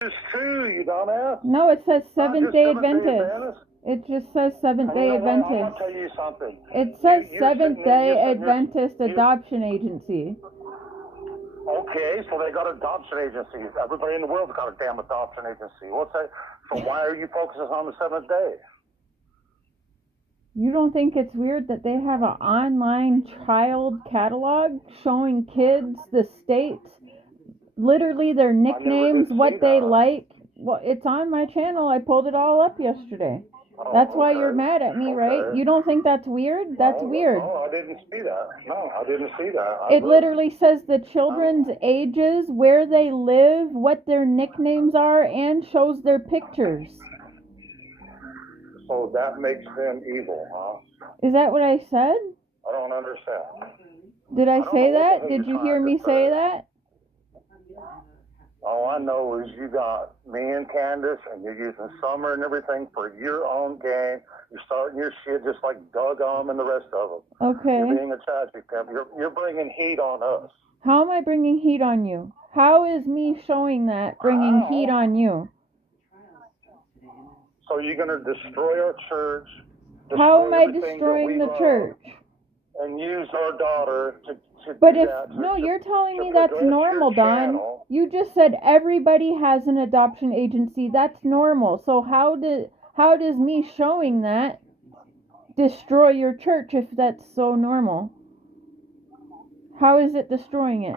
There's two, you dumbass. No, it says Seventh-day Seventh-day Adventist. It just says Seventh-day I'm Adventist. going to tell you something. It says You're Seventh-day sitting there, Adventist Adoption Agency. Okay, so they got adoption agencies. Everybody in the world's got a damn adoption agency. What's that? So why are you focusing on the seventh day? You don't think it's weird that they have an online child catalog showing kids the states, literally their nicknames, what they like? Well, it's on my channel. I pulled it all up yesterday. That's why you're mad at me, right? You don't think that's weird? That's weird. No, I didn't see that. No, I didn't see that. It literally says the children's ages, where they live, what their nicknames are, and shows their pictures. So that makes them evil, huh? Is that what I said? I don't understand. Did I say that? Did you hear me say that? All I know is you got me and Candace, and you're using Summer and everything for your own game. You're starting your shit just like Doug and the rest of them. Okay. You're being a tragic pimp. You're bringing heat on us. How am I bringing heat on you? How is me showing that bringing heat on you? So you're going to destroy our church. How am I destroying the church? And use our daughter to but if, no, you're telling me that's normal, Don. You just said everybody has an adoption agency. That's normal. So how does me showing that destroy your church if that's so normal? How is it destroying it?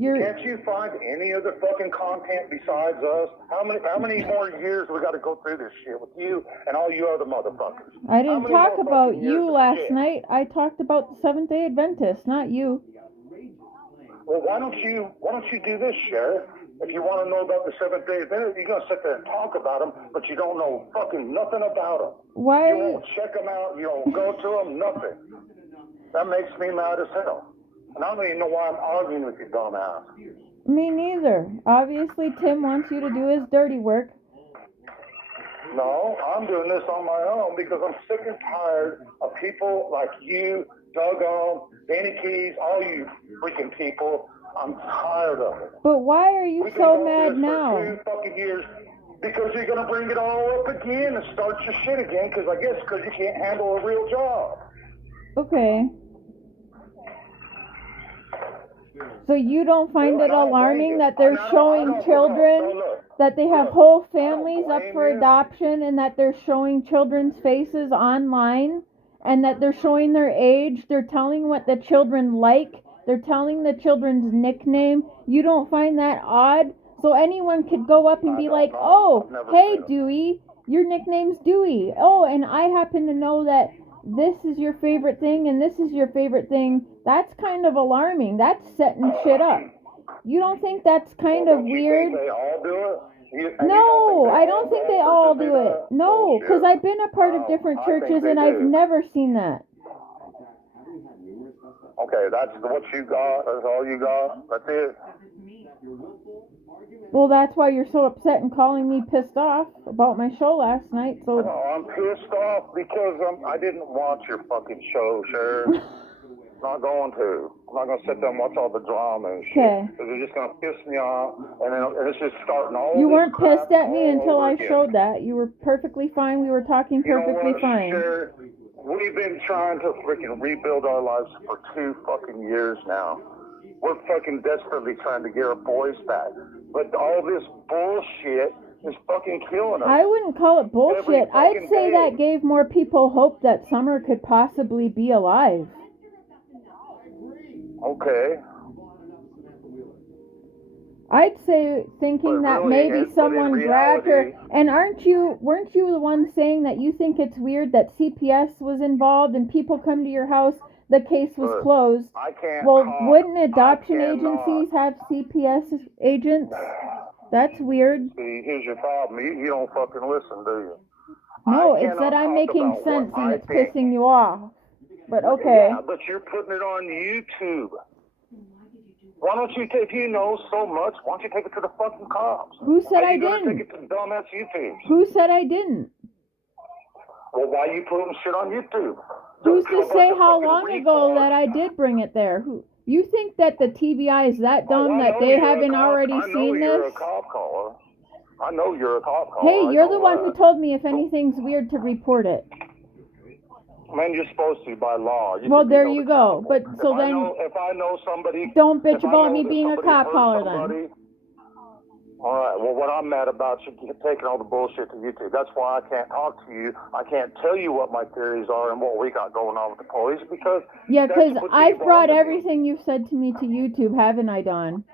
Can't you find any other fucking content besides us? How many more years we got to go through this shit with you and all you other motherfuckers? I didn't talk about you last night. I talked about the Seventh-day Adventist, not you. Well, why don't you do this, Sheriff? If you want to know about the Seventh-day Adventist, you're gonna sit there and talk about them, but you don't know fucking nothing about them. Why? You won't check them out. You don't go to them. Nothing. That makes me mad as hell. And I don't even know why I'm arguing with you, dumbass. Me neither. Obviously, Tim wants you to do his dirty work. No, I'm doing this on my own because I'm sick and tired of people like you, Doug, Danny Keys, all you freaking people. I'm tired of it. But why are you so mad now? For 2 fucking years. Because you're going to bring it all up again and start your shit again, because I guess because you can't handle a real job. Okay. So you don't find it alarming that they're showing children, that they have whole families up for adoption, and that they're showing children's faces online, and that they're showing their age, they're telling what the children like, they're telling the children's nickname? You don't find that odd? So anyone could go up and be like, oh, hey Dewey, your nickname's Dewey. Oh, and I happen to know that this is your favorite thing and this is your favorite thing. That's kind of alarming. That's setting shit up. You don't think that's kind of weird? They all do it? No, I don't think they all do it. No, because I've been a part of different churches and I've never seen that. Okay, that's what you got. That's all you got. That's it. Well, that's why you're so upset and calling me pissed off about my show last night. So I'm pissed off because I didn't watch your fucking show, Sheriff. I'm not going to. I'm not going to sit there and watch all the drama and shit. Okay. Because it's just going to piss me off, and it's just starting all. You weren't pissed at me until I showed that. You were perfectly fine. We were talking perfectly fine. Sheriff, we've been trying to freaking rebuild our lives for 2 fucking years now. We're fucking desperately trying to get our boys back. But all this bullshit is fucking killing us. I wouldn't call it bullshit. I'd say that gave more people hope that Summer could possibly be alive. Okay. I'd say thinking that maybe someone grabbed her. And weren't you the one saying that you think it's weird that CPS was involved and people come to your house? The case was closed. Well, wouldn't adoption agencies have CPS agents? That's weird. See, here's your problem. You don't fucking listen, do you? No, it's that I'm making sense and it's pissing you off. But okay. Yeah, but you're putting it on YouTube. Why don't you, if you know so much, why don't you take it to the fucking cops? Who said I didn't? Take it to dumbass YouTube. Who said I didn't? Well, why are you putting shit on YouTube? Who's to say how long ago that I did bring it there? You think that the TBI is that dumb that they haven't already seen this? You're a cop caller. I know you're a cop caller. Hey, you're the one who told me if anything's weird to report it. Man, you're supposed to by law. Well, there you go. But so then, if I know somebody, don't bitch about me being a cop caller then. All right. Well, what I'm mad about you taking all the bullshit to YouTube. That's why I can't talk to you. I can't tell you what my theories are and what we got going on with the police because. Yeah, because I've brought everything you've said to me to YouTube, haven't I, Don?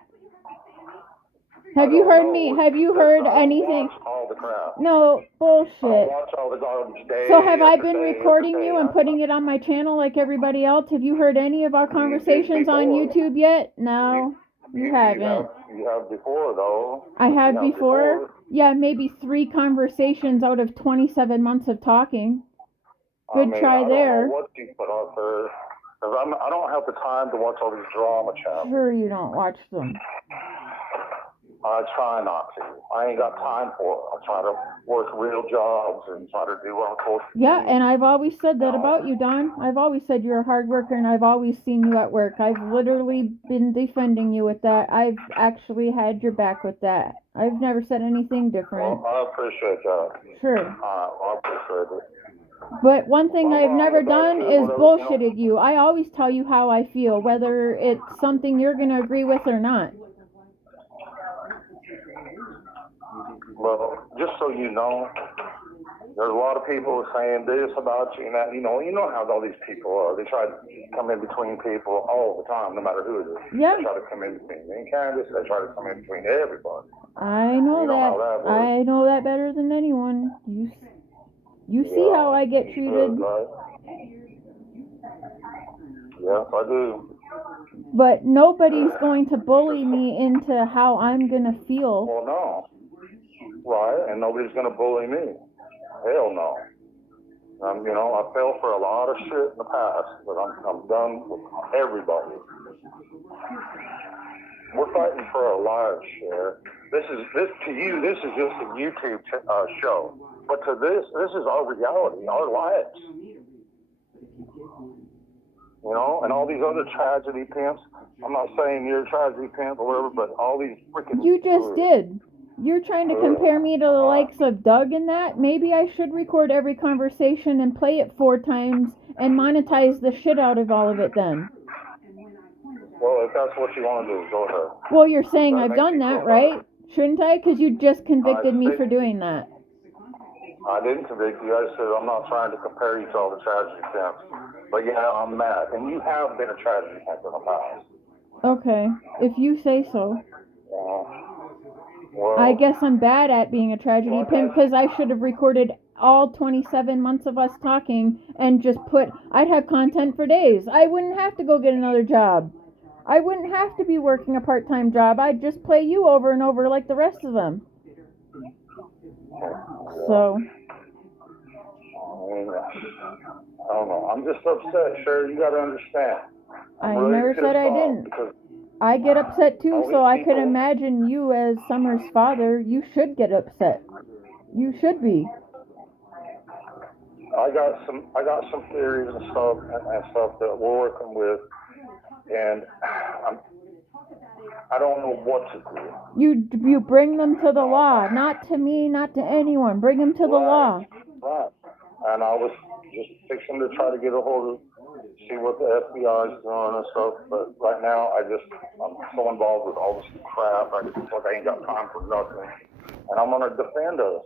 Have you heard me? Have you heard anything? All the crap. No, bullshit. Watch all the garbage day. So have I been recording you and putting it on my channel like everybody else? Have you heard any of our conversations on YouTube yet? No, you haven't. You have before, though. I have before? Yeah, maybe 3 conversations out of 27 months of talking. Good try there. I don't know what you put out there. Because I don't have the time to watch all these drama channels. Sure you don't watch them. I try not to. I ain't got time for it. I try to work real jobs and try to do what I'm supposed to do. Yeah, and I've always said that about you, Don. I've always said you're a hard worker, and I've always seen you at work. I've literally been defending you with that. I've actually had your back with that. I've never said anything different. Well, I appreciate that. Sure. I appreciate it. But one thing I've never done is bullshitted you. I always tell you how I feel, whether it's something you're going to agree with or not. Well, just so you know, there's a lot of people saying this about you and that. You know how all these people are. They try to come in between people all the time, no matter who it is. Yeah. They try to come in between me and Candace. They try to come in between everybody. I know that. I know that better than anyone. You see how I get treated. Right? Yes, I do. But nobody's going to bully me into how I'm going to feel. Well, no. Right, and nobody's going to bully me. Hell no. I fell for a lot of shit in the past, but I'm done with everybody. We're fighting for our lives, Cher. This to you, this is just a YouTube show. But to this is our reality, our lives. And all these other tragedy pimps. I'm not saying you're a tragedy pimp or whatever, but all these freaking... You just did. You're trying to compare me to the likes of Doug and that? Maybe I should record every conversation and play it 4 times and monetize the shit out of all of it then. Well, if that's what you want to do, go ahead. Well, you're saying I've done that, right? Shouldn't I? Because you just convicted me for doing that. I didn't convict you. I said I'm not trying to compare you to all the tragedy pimps. But yeah, I'm mad. And you have been a tragedy pimp in the past. Okay, if you say so. Well, I guess I'm bad at being a tragedy pimp because I should have recorded all 27 months of us talking and just I'd have content for days. I wouldn't have to go get another job. I wouldn't have to be working a part-time job. I'd just play you over and over like the rest of them. So. I don't know. I'm just upset, Sherry. You got to understand. I never said I didn't. I get upset too, so I could imagine you as Summer's father. You should get upset. You should be. I got some theories and stuff that we're working with, and I don't know what to do. You bring them to the law, not to me, not to anyone. Bring them to the law. Right. And I was just fixing to try to get a hold of, see what the FBI is doing and stuff. But right now, I'm so involved with all this crap. I just feel like I ain't got time for nothing. And I'm going to defend us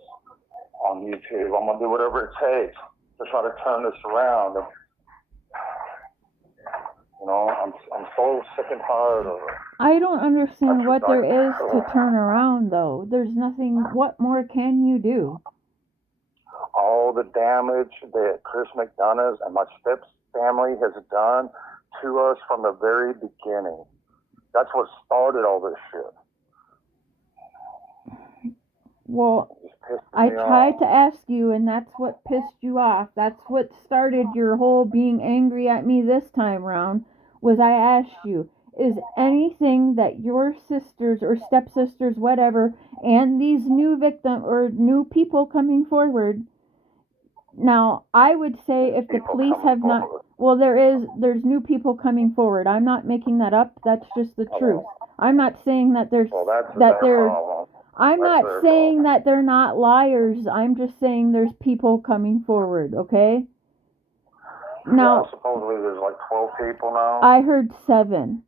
on YouTube. I'm going to do whatever it takes to try to turn this around. And, I'm so sick and tired of it. I don't understand what there is to turn around, though. There's nothing. What more can you do? All the damage that Chris McDonough and my step's family has done to us from the very beginning. That's what started all this shit. Well, I tried to ask you, and that's what pissed you off. That's what started your whole being angry at me this time round, was I asked you, is anything that your sisters or stepsisters, whatever, and these new new people coming forward. Now, I would say if the police have not, well, there's new people coming forward. I'm not making that up. That's just the truth. I'm not saying that I'm not saying that they're not liars. I'm just saying there's people coming forward, okay? Now, yeah, supposedly there's like 12 people now. I heard 7.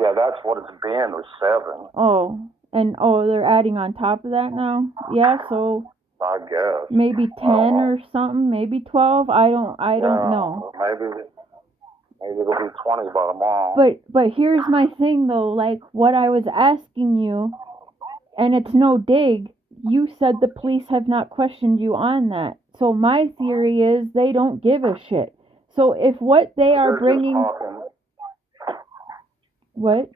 Yeah, that's what it's been, was 7. Oh, and they're adding on top of that now? Yeah, so I guess. maybe 10 or something, maybe 12. I don't know. Maybe it'll be 20 by tomorrow. But here's my thing though, like what I was asking you, and it's no dig. You said the police have not questioned you on that. So my theory is they don't give a shit. So if what they are bringing... What?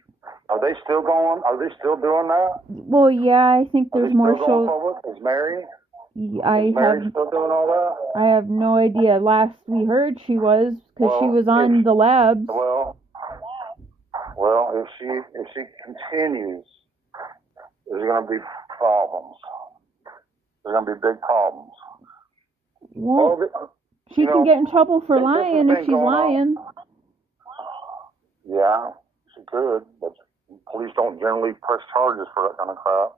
Are they still going? Are they still doing that? Well, yeah, I think there's more shows. Is Mary? Is Mary still doing all that? I have no idea. Last we heard she was, because she was on the labs. Well, if she continues, there's going to be problems. There's going to be big problems. Well, she can get in trouble for lying if she's lying. Yeah, she could, but police don't generally press charges for that kind of crap.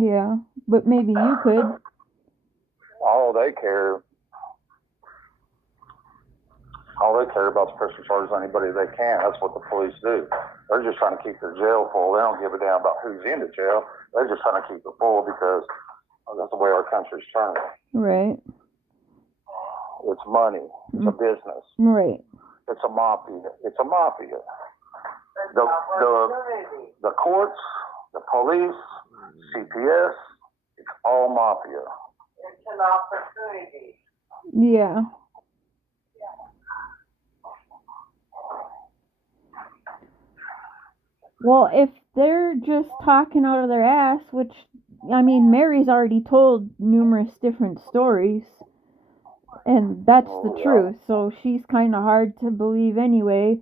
Yeah, but maybe you could. All they care about is pressing charges on anybody they can. That's what the police do. They're just trying to keep their jail full. They don't give a damn about who's in the jail. They're just trying to keep it full because that's the way our country's turning. Right. It's money. It's a business. Right. It's a mafia. It's a mafia. The courts, the police, CPS, it's all mafia. It's an opportunity. Yeah. Well, if they're just talking out of their ass, which, I mean, Mary's already told numerous different stories, and that's the truth, so she's kind of hard to believe anyway.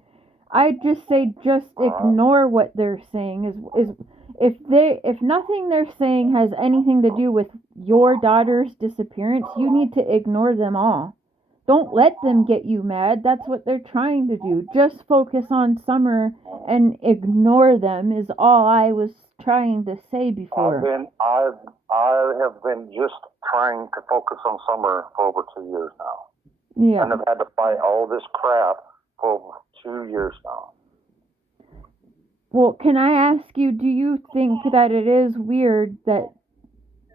I'd just say just ignore what they're saying. If nothing they're saying has anything to do with your daughter's disappearance, you need to ignore them all. Don't let them get you mad. That's what they're trying to do. Just focus on Summer and ignore them is all I was trying to say before. I have been just trying to focus on Summer for over 2 years now. Yeah. And I've had to fight all this crap for over 2 years now. Well, can I ask you, do you think that it is weird that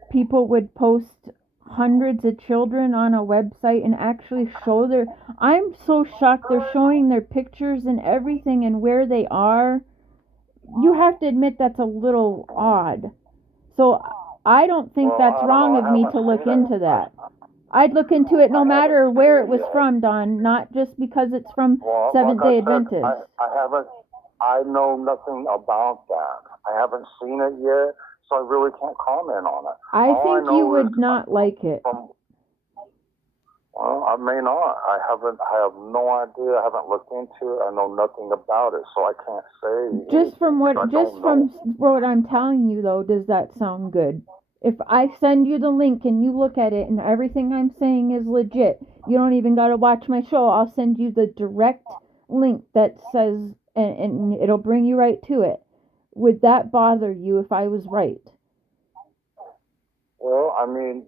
people would post hundreds of children on a website and actually show their... I'm so shocked they're showing their pictures and everything and where they are. You have to admit that's a little odd. So I don't think that's wrong of me to look into that. I'd look into it no matter where it was from, Don, not just because it's from Seventh-day Adventist. I know nothing about that. I haven't seen it yet, so I really can't comment on it. I think you would not like it. Well, I may not. I have no idea. I haven't looked into it. I know nothing about it, so I can't say. Just from what I'm telling you, though, does that sound good? If I send you the link and you look at it and everything I'm saying is legit, you don't even got to watch my show. I'll send you the direct link that says, and it'll bring you right to it. Would that bother you if I was right? Well, I mean,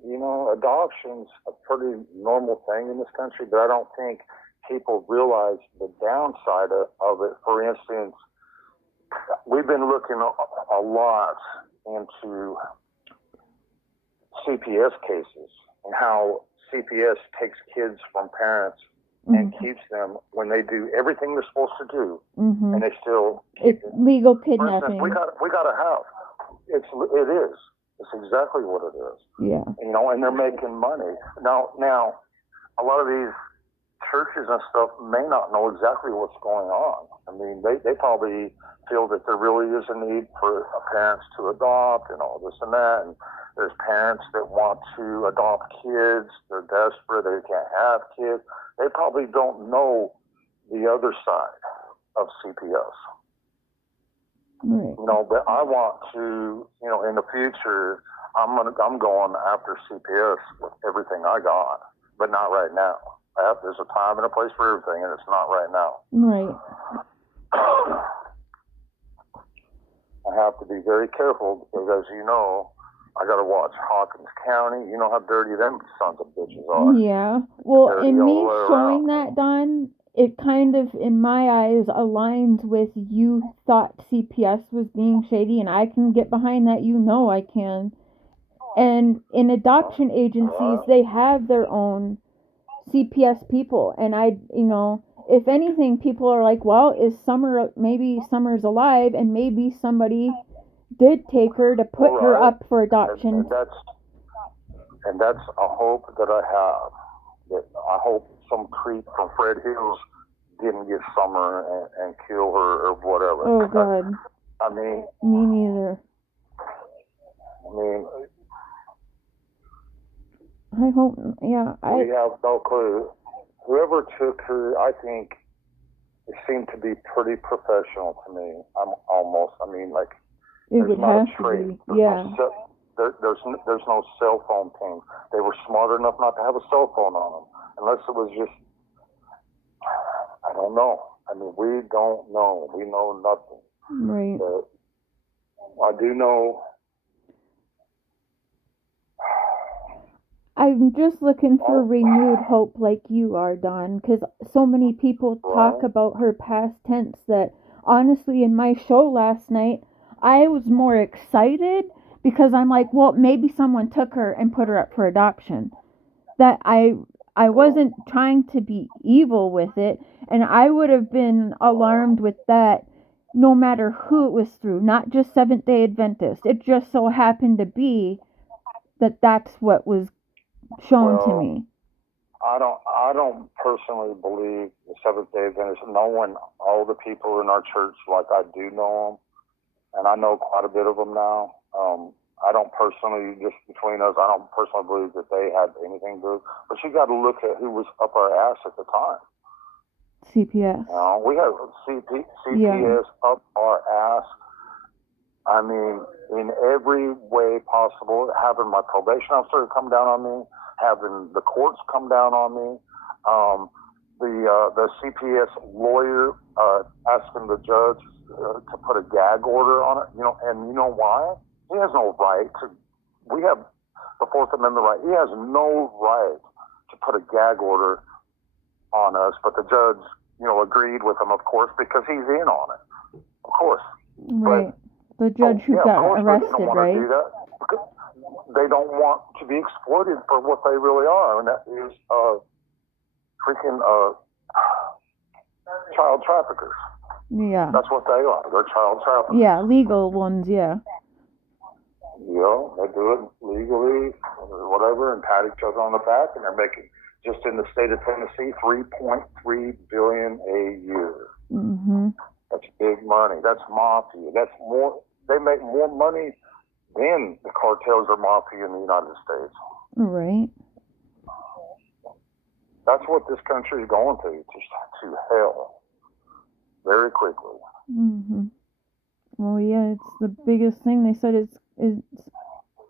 adoption's a pretty normal thing in this country, but I don't think people realize the downside of it. For instance, we've been looking a lot into CPS cases and how CPS takes kids from parents and keeps them when they do everything they're supposed to do, and they still keep it's legal kidnapping. For instance, we got a house. It is. It's exactly what it is. Yeah. And they're making money. Now, a lot of these churches and stuff may not know exactly what's going on. I mean, they probably feel that there really is a need for parents to adopt and all this and that. And there's parents that want to adopt kids. They're desperate. They can't have kids. They probably don't know the other side of CPS. Right. But I want to, in the future, I'm going after CPS with everything I got, but not right now. There's a time and a place for everything, and it's not right now. Right. I have to be very careful because, as you know, I got to watch Hawkins County. You know how dirty them sons of bitches are. Yeah. Well, Dirty in all me the way showing around. that, Don, it kind of, in my eyes, aligns with you thought CPS was being shady, and I can get behind that. You know I can. And in adoption agencies, they have their own CPS people. And if anything, people are like, well, maybe Summer's alive, and maybe somebody did take her to put her up for adoption. And that's a hope that I have. That I hope some creep from Fred Hills didn't get Summer and kill her or whatever. Oh, God. I mean... Me neither. I mean... I hope... Yeah, We have no clue. Whoever took her, I think, it seemed to be pretty professional to me. Like... It would have to be, yeah. There's no cell phone thing. They were smart enough not to have a cell phone on them, unless it was just, I don't know. I mean, we don't know. We know nothing. Right. But I do know. I'm just looking for renewed hope like you are, Don, because so many people talk about her past tense that, honestly, in my show last night, I was more excited because I'm like, well, maybe someone took her and put her up for adoption. That I wasn't trying to be evil with it, and I would have been alarmed with that no matter who it was through, not just Seventh-day Adventist. It just so happened to be that that's what was shown to me. I don't personally believe the Seventh-day Adventists, knowing all the people in our church like I do know them, and I know quite a bit of them now. I don't personally, just between us, I don't personally believe that they had anything to do. But you got to look at who was up our ass at the time. CPS. We had CPS up our ass. I mean, in every way possible, having my probation officer come down on me, having the courts come down on me, the CPS lawyer asking the judge to put a gag order on it, and you know why? He has no right to. We have the Fourth Amendment right. He has no right to put a gag order on us, but the judge, agreed with him, of course, because he's in on it, of course. Right. But, the judge who got arrested, right? Do that because they don't want to be exploited for what they really are, and that is freaking child traffickers. Yeah. That's what they are. They're child traffickers. Yeah, legal ones, yeah. They do it legally, or whatever, and pat each other on the back, and they're making, just in the state of Tennessee, $3.3 billion a year. Mm-hmm. That's big money. That's mafia. That's more. They make more money than the cartels or mafia in the United States. Right. That's what this country is going to hell, very quickly. Mm-hmm. Well, yeah, it's the biggest thing. They said it's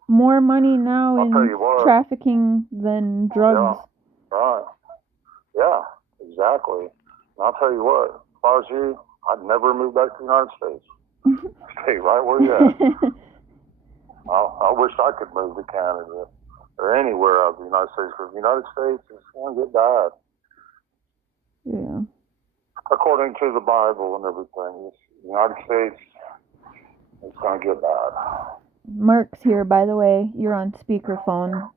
more money now in trafficking than drugs. Yeah, right. Yeah, exactly. And I'll tell you what, if I was you, I'd never move back to the United States. Stay right where you're at. I wish I could move to Canada or anywhere out of the United States, because the United States is going to get bad. Yeah. According to the Bible and everything, the United States is going to get bad. Mark's here, by the way. You're on speakerphone.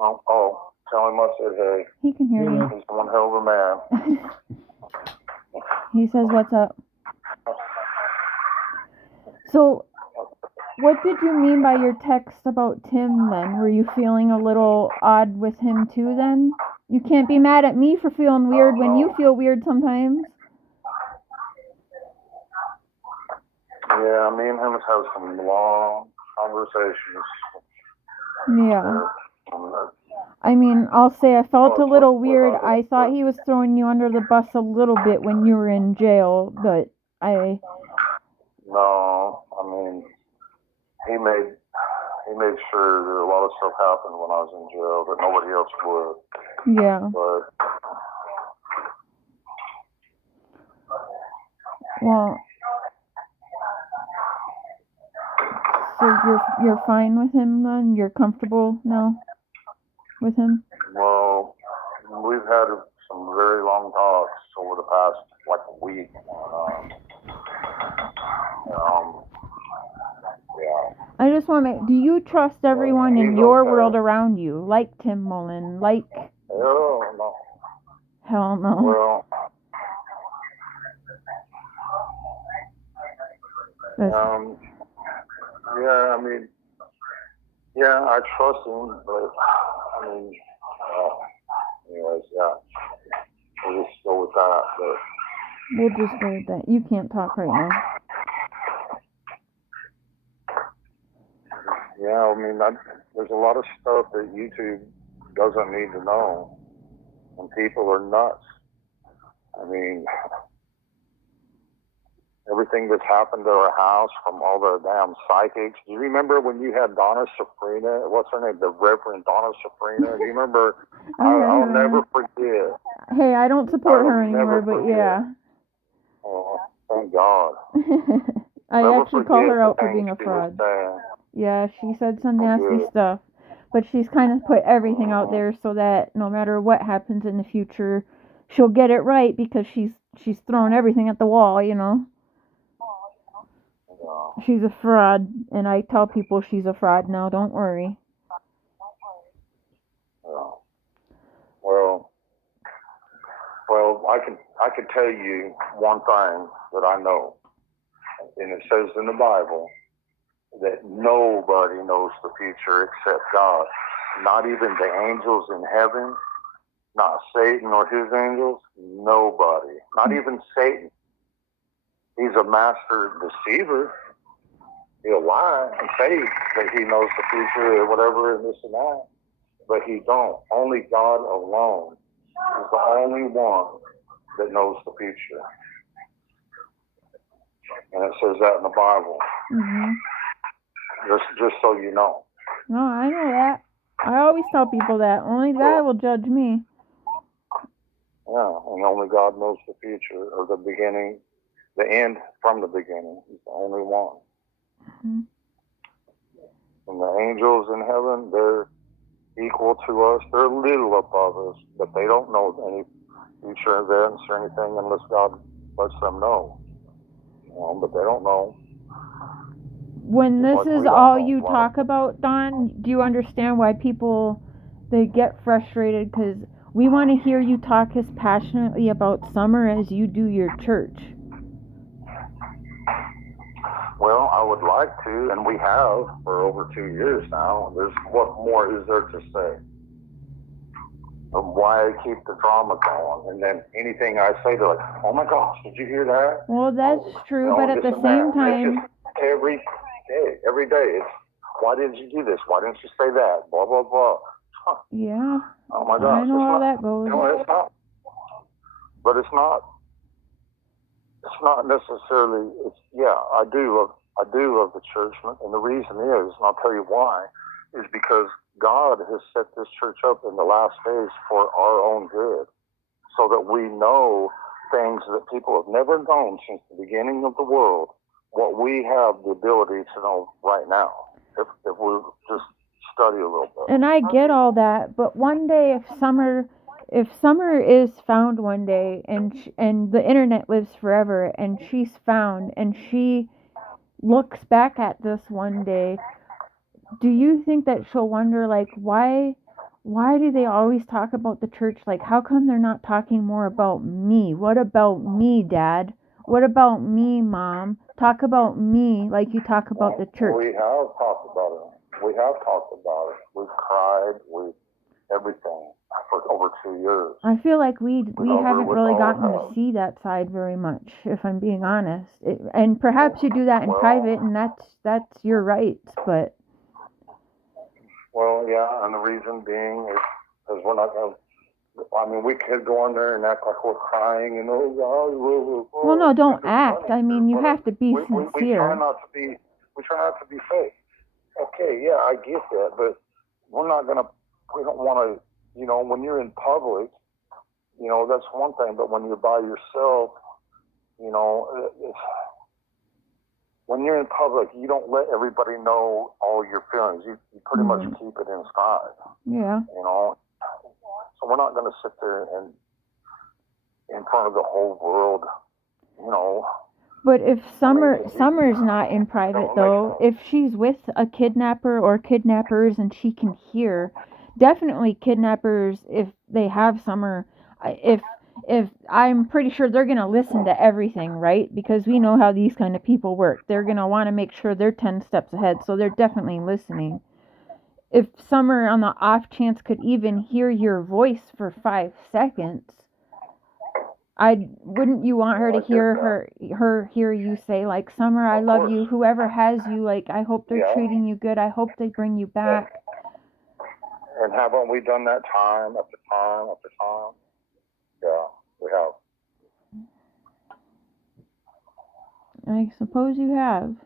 Oh, tell him I said hey. He can hear you. He's one hell of a man. He says, what's up? So, what did you mean by your text about Tim then? Were you feeling a little odd with him too then? You can't be mad at me for feeling weird when you feel weird sometimes. Yeah, me and him have had some long conversations. Yeah. I mean, I'll say I felt a little weird. I thought he was throwing you under the bus a little bit when you were in jail, but No, I mean, he made sure that a lot of stuff happened when I was in jail that nobody else would. Yeah. But well, So you're fine with him then? You're comfortable now with him? Well, we've had some very long talks over the past like a week. Yeah. I just want to do you trust everyone in your world around you? Like Tim Mullen? Like... Hell no. Hell no. Well, yeah, I mean, yeah, I trust him, but, I mean, anyways, yeah, we'll just go with that, but... We'll just go with that. You can't talk right now. Yeah, I mean, there's a lot of stuff that YouTube doesn't need to know, and people are nuts. I mean... Everything that's happened to our house from all the damn psychics. Do you remember when you had Donna Safrina? What's her name? The Reverend Donna Safrina. Do you remember? I'll never forget. Hey, I don't support her anymore, but yeah. Oh, thank God. I actually call her out for being a fraud. Yeah, she said some nasty stuff. But she's kind of put everything out there so that no matter what happens in the future, she'll get it right because she's thrown everything at the wall, you know. She's a fraud, and I tell people she's a fraud now. Don't worry. Well, I can tell you one thing that I know, and it says in the Bible that nobody knows the future except God. Not even the angels in heaven, not Satan or his angels. Nobody. Not even Satan. He's a master deceiver. He'll lie and say that he knows the future or whatever and this and that, but he don't. Only God alone is the only one that knows the future. And it says that in the Bible. Mm-hmm. Just so you know. No, I know that. I always tell people that. Only God will judge me. Yeah, and only God knows the future, or the beginning, the end from the beginning. He's the only one. Mm-hmm. And the angels in heaven, they're equal to us. They're a little above us, but they don't know any future events or anything unless God lets them know. But they don't know. When this is all you talk about, Don, do you understand why people, they get frustrated? Because we want to hear you talk as passionately about summer as you do your church. Well, I would like to, and we have for over 2 years now. What more is there to say? Why keep the drama going? And then anything I say, they're like, "Oh my gosh, did you hear that?" Well, that's true, but at the same time, every day, it's, "Why didn't you do this? Why didn't you say that?" Blah blah blah. Huh. Yeah. Oh my gosh, I know how that goes. You know, it's not. But it's not. It's not necessarily. I do love the church, and the reason is, and I'll tell you why, is because God has set this church up in the last days for our own good, so that we know things that people have never known since the beginning of the world, what we have the ability to know right now, if we just study a little bit. And I get all that, but one day if Summer is found one day, and the internet lives forever, and she's found, and she looks back at this one day, do you think that she'll wonder, like, why do they always talk about the church? Like, how come they're not talking more about me? What about me, Dad? What about me, Mom? Talk about me like you talk about the church. We have talked about it. We've cried. Everything for over 2 years. I feel like we haven't really gotten to see that side very much, if I'm being honest. And perhaps you do that in private, and that's your right, but... Well, yeah, and the reason being is because we're not going to... I mean, we could go on there and act like we're crying and well, no, don't act. I mean, you have to be sincere. We try not to be fake. Okay, yeah, I get that, but we're not going to... We don't want to, when you're in public, that's one thing, but when you're by yourself, when you're in public, you don't let everybody know all your feelings. You pretty much keep it inside. Yeah. You know? So we're not going to sit there and in front of the whole world, you know. But if Summer's not in private though, if she's with a kidnapper or kidnappers and she can hear, definitely kidnappers, if they have Summer, if I'm pretty sure they're gonna listen to everything, right? Because we know how these kind of people work. They're gonna want to make sure they're 10 steps ahead, so they're definitely listening. If Summer on the off chance could even hear your voice for 5 seconds, wouldn't you want her to hear hear you say, like, Summer, I love you, whoever has you, like, I hope they're treating you good, I hope they bring you back. And haven't we done that time after time after time? Yeah, we have. I suppose you have.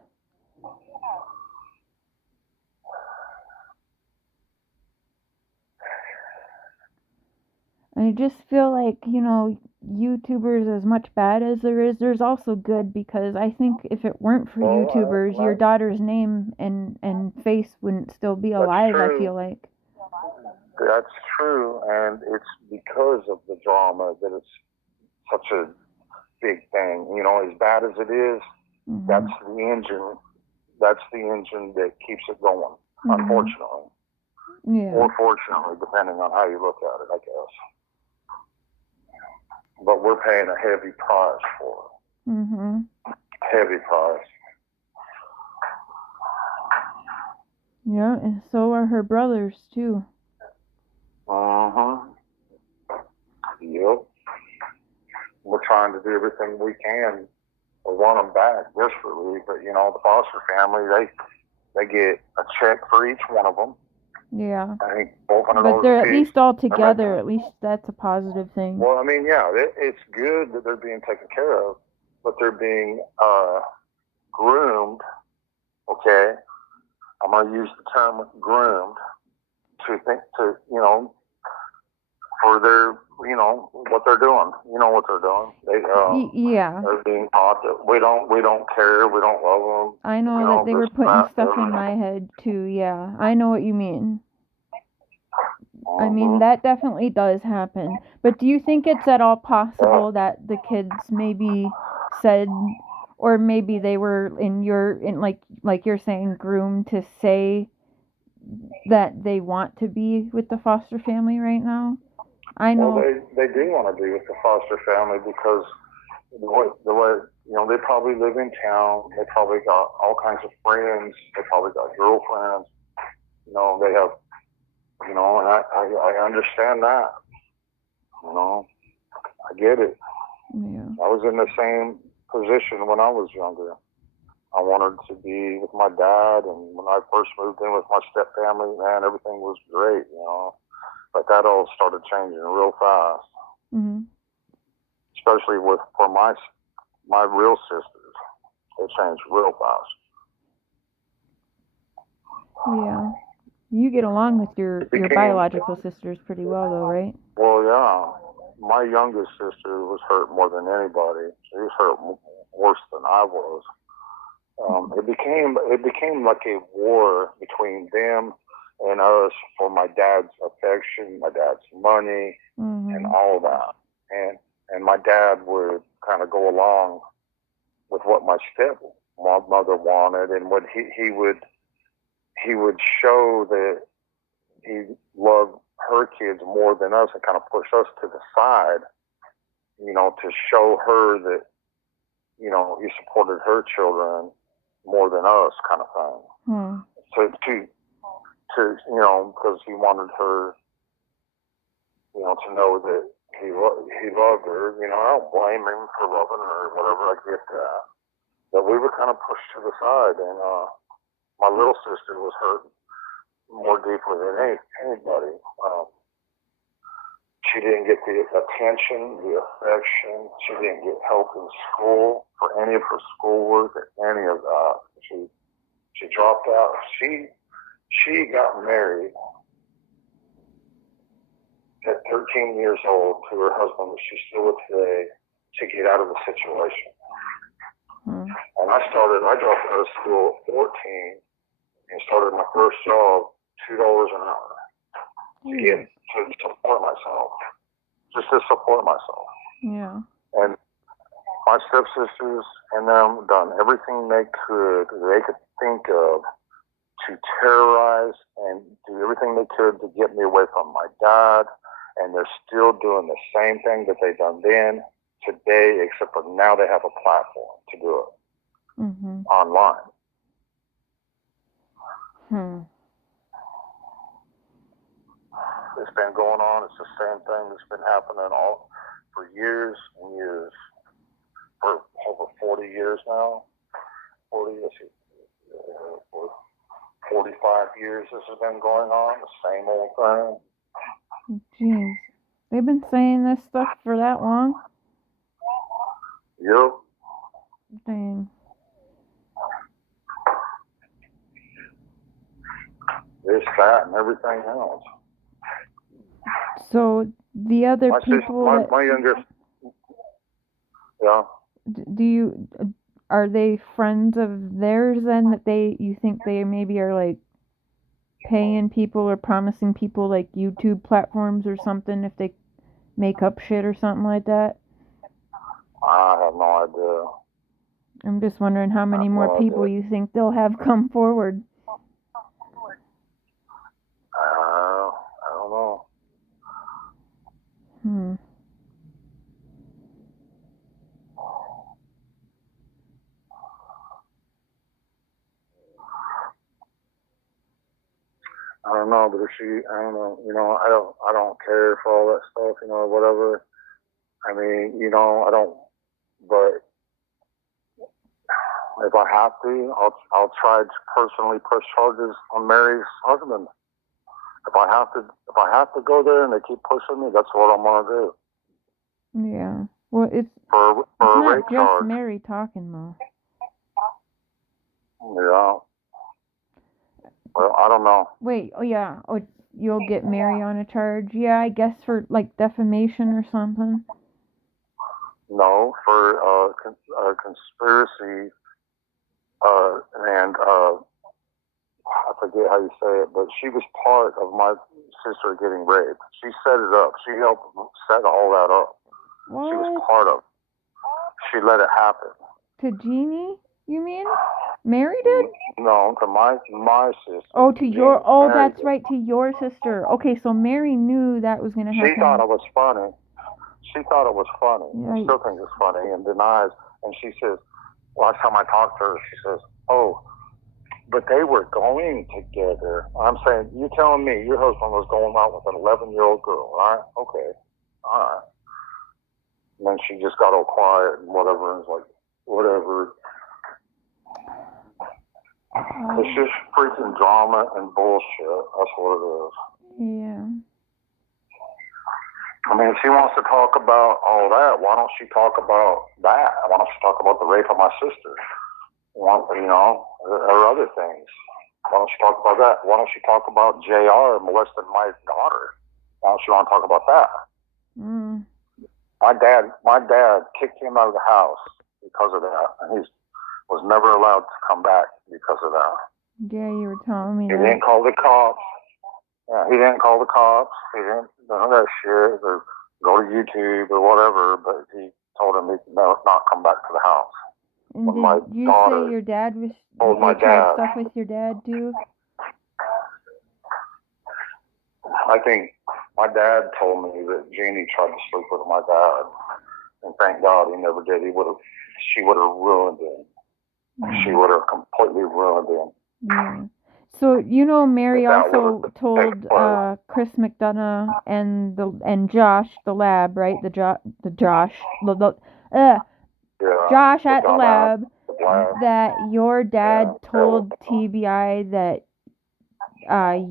I just feel like, you know, YouTubers, as much bad as there is, there's also good, because I think if it weren't for YouTubers, your daughter's name and face wouldn't still be alive, I feel like. That's true, and it's because of the drama that it's such a big thing. You know, as bad as it is, that's the engine. That's the engine that keeps it going, unfortunately. Yeah. Or fortunately, depending on how you look at it, I guess. But we're paying a heavy price for it. Heavy price. Yeah, and so are her brothers, too. Yep. We're trying to do everything we can. We want them back desperately, but, you know, the foster family, they get a check for each one of them. Yeah. I think $1,200. But they're at least all together. At least that's a positive thing. Well, I mean, yeah, it's good that they're being taken care of, but they're being groomed, okay? I'm going to use the term groomed you know, for their, you know, what they're doing. You know what they're doing. They're being taught that we don't care, we don't love them. I know that they were putting stuff in my head too. Yeah, I know what you mean. I mean, that definitely does happen. But do you think it's at all possible that the kids maybe said, or maybe they were like you're saying, groomed to say that they want to be with the foster family right now? I know. Well, they do want to be with the foster family because the way you know, they probably live in town. They probably got all kinds of friends. They probably got girlfriends. You know, they have, you know, and I understand that. You know, I get it. Yeah. I was in the same position when I was younger. I wanted to be with my dad, and when I first moved in with my step family, man, everything was great, you know. But that all started changing real fast. Especially for my real sisters. They changed real fast. Yeah. You get along with your biological sisters pretty well, though, right? Well, yeah. My youngest sister was hurt more than anybody. She was hurt worse than I was. It became like a war between them and us for my dad's affection, my dad's money, and all that. And my dad would kind of go along with what my stepmother wanted, and what he would show that he loved her kids more than us, and kind of push us to the side, you know, to show her that, you know, he supported her children more than us, kind of thing. To you know, because he wanted her, you know, to know that he loved her. You know, I don't blame him for loving her or whatever. I get that. But we were kind of pushed to the side, and my little sister was hurt more deeply than anybody. She didn't get the attention, the affection. She didn't get help in school for any of her schoolwork or any of that. She dropped out. She got married at 13 years old to her husband, that she's still with today, to get out of the situation. And I dropped out of school at 14 and started my first job, $2 an hour to support myself, just to support myself. Yeah. And my stepsisters and them done everything they could think of to terrorize and do everything they could to get me away from my dad. And they're still doing the same thing that they done then, today, except for now they have a platform to do it online. It's been going on. It's the same thing that's been happening for years and years. For over 40 years now. 45 years this has been going on. The same old thing. Jeez. They've been saying this stuff for that long? Yep. Dang. This, that, and everything else. So the other people my youngest, yeah. Are they friends of theirs then, that you think they maybe are like paying people or promising people like YouTube platforms or something if they make up shit or something like that? I have no idea. I'm just wondering how many more people you think they'll have come forward. I don't know. I don't know, but I don't know, I don't care for all that stuff, whatever. I mean, I don't, but if I have to, I'll try to personally press charges on Mary's husband. If I have to go there and they keep pushing me, that's what I'm gonna do. Yeah. Well, it's not just charge. Mary talking though. Yeah. Well, I don't know. Wait, you'll get Mary on a charge? Yeah, I guess for like defamation or something. No, for conspiracy, and I forget how you say it, but she was part of my sister getting raped. She set it up. She helped set all that up. What? She was part of it. She let it happen. To Jeannie, you mean? Mary did? No, to my sister. Oh, to your... Oh, Mary that's did. Right, to your sister. Okay, so Mary knew that was going to happen. She thought it was funny. Yeah, she still thinks it's funny and denies. And she says, last time I talked to her, she says, oh, but they were going together. I'm saying, you telling me your husband was going out with an 11-year-old girl, right? Okay, all right. And then she just got all quiet and whatever, and was like, whatever. It's just freaking drama and bullshit. That's what it is. Yeah. I mean, if she wants to talk about all that, why don't she talk about that? Why don't she talk about the rape of my sister? Or other things. Why don't she talk about that? Why don't she talk about JR molesting my daughter? Why don't she want to talk about that? My dad kicked him out of the house because of that, and he was never allowed to come back because of that. Yeah, you were telling me that. He didn't call the cops. Yeah, he didn't call the cops. He didn't none of that shit, or go to YouTube or whatever, but he told him he could not come back to the house. And did you say your dad was... Told my dad. Stuff with your dad, too? I think my dad told me that Jeannie tried to sleep with my dad, and thank God he never did. She would have ruined him. She would have completely ruined him. Yeah. So Mary also told Chris McDonough and Josh the lab, right? Josh at the lab that your dad told TBI that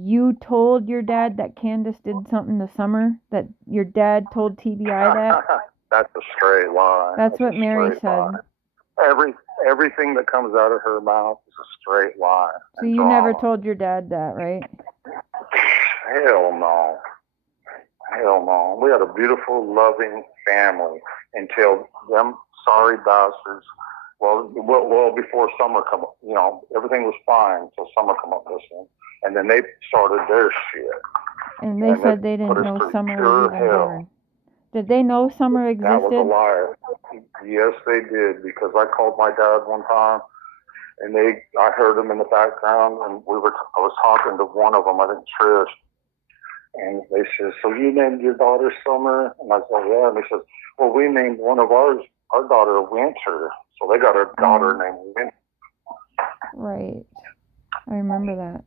you told your dad that Candace did something this summer, that your dad told TBI that? That's a straight lie. That's what Mary said. Lie. Everything that comes out of her mouth is a straight lie. So you never told your dad that, right? Hell no. Hell no. We had a beautiful, loving family until them sorry bastards Well, before summer come, everything was fine until summer come up missing, and then they started their shit. And they said they didn't know Summer was even born. Did they know Summer existed? That was a liar. Yes, they did, because I called my dad one time, and I heard them in the background, and I was talking to one of them, I think Trish, and they said, "So you named your daughter Summer?" And I said, "Yeah." And they said, "Well, we named one of our daughter Winter." So they got a daughter named Winter. Right. I remember that.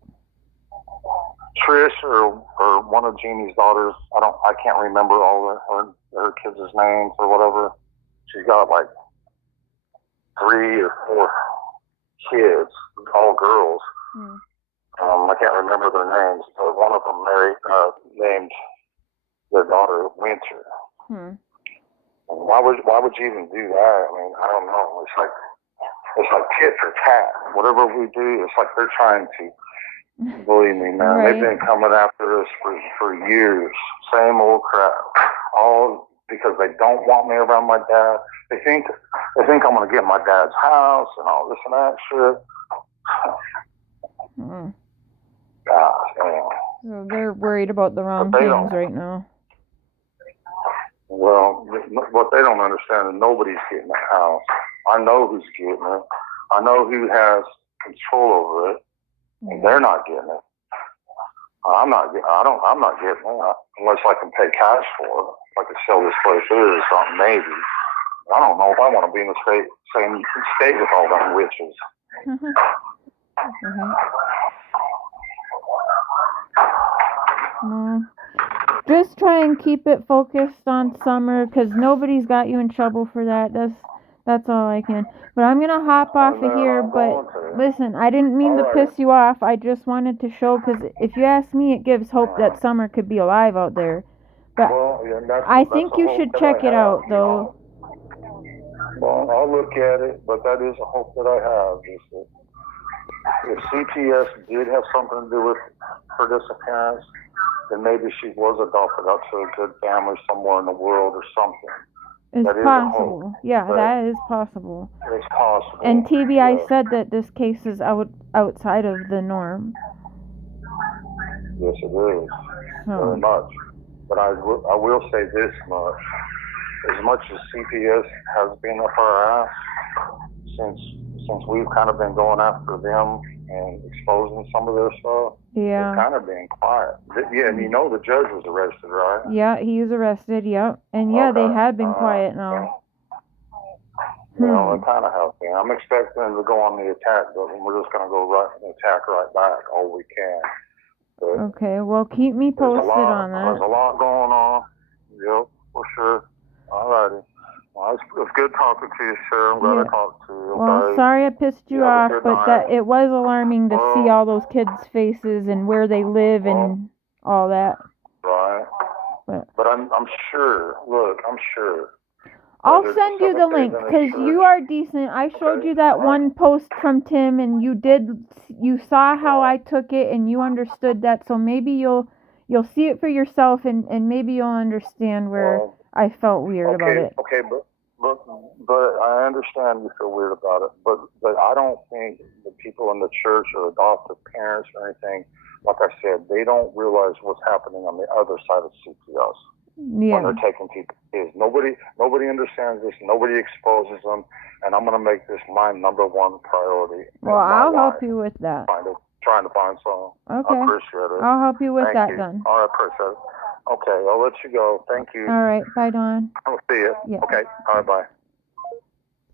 Trish or one of Jeannie's daughters, I can't remember all her kids' names or whatever. She's got like 3 or 4 kids, all girls. I can't remember their names, but one of them named their daughter Winter. And why would you even do that? I mean, I don't know. It's like tit for tat. Whatever we do, it's like they're trying to. Believe me, man, right. They've been coming after us for years. Same old crap. All because they don't want me around my dad. They think I'm gonna get my dad's house and all this and that shit. Gosh, damn. So they're worried about the wrong things right now. Well, what they don't understand is nobody's getting the house. I know who's getting it. I know who has control over it. And they're not getting it. I'm not getting it unless I can pay cash for it. If I could sell this place here or something, maybe. I don't know if I want to be in the same state with all them witches. No. Just try and keep it focused on Summer, because nobody's got you in trouble for that. That's all I can. But I'm going to hop off of here. But listen, I didn't mean to piss you off. I just wanted to show, because if you ask me, it gives hope that Summer could be alive out there. But I think you should check it out, though. Well, I'll look at it, but that is a hope that I have. Is that if CPS did have something to do with her disappearance, then maybe she was adopted out to a good family somewhere in the world or something. It's possible. Yeah, that is possible. It's possible. And TBI said that this case is outside of the norm. Yes, it is. Very much. But I will say this much. As much as CPS has been up our ass since we've kind of been going after them and exposing some of their stuff, they've kind of been quiet. Yeah, and the judge was arrested, right? Yeah, he is arrested, yep. And they have been quiet now. Well, they kind of have been. I'm expecting them to go on the attack, but we're just going to go attack right back all we can. But okay, well, keep me posted on that. There's a lot going on. Yep, for sure. All righty. Well, it's good talking to you, sir. I'm glad I talked to you. Well, sorry I pissed you off, but that it was alarming to see all those kids' faces and where they live and all that. Right. But I'm sure. Look, I'm sure. I'll send you the link, because you are decent. I showed you that one post from Tim, and you saw how I took it, and you understood that. So maybe you'll see it for yourself, and maybe you'll understand where I felt weird about it. Okay, but I understand you feel weird about it. But I don't think the people in the church or adoptive parents or anything, like I said, they don't realize what's happening on the other side of CPS. When they're taking people's kids. Nobody understands this. Nobody exposes them. And I'm going to make this my number one priority. Well, I'll help you with that. Trying to find some. Okay. I appreciate it. I'll help you with that then. All right, appreciate it. Okay, I'll let you go. Thank you. All right. Bye, Dawn. I'll see you. Yeah. Okay. All right, bye.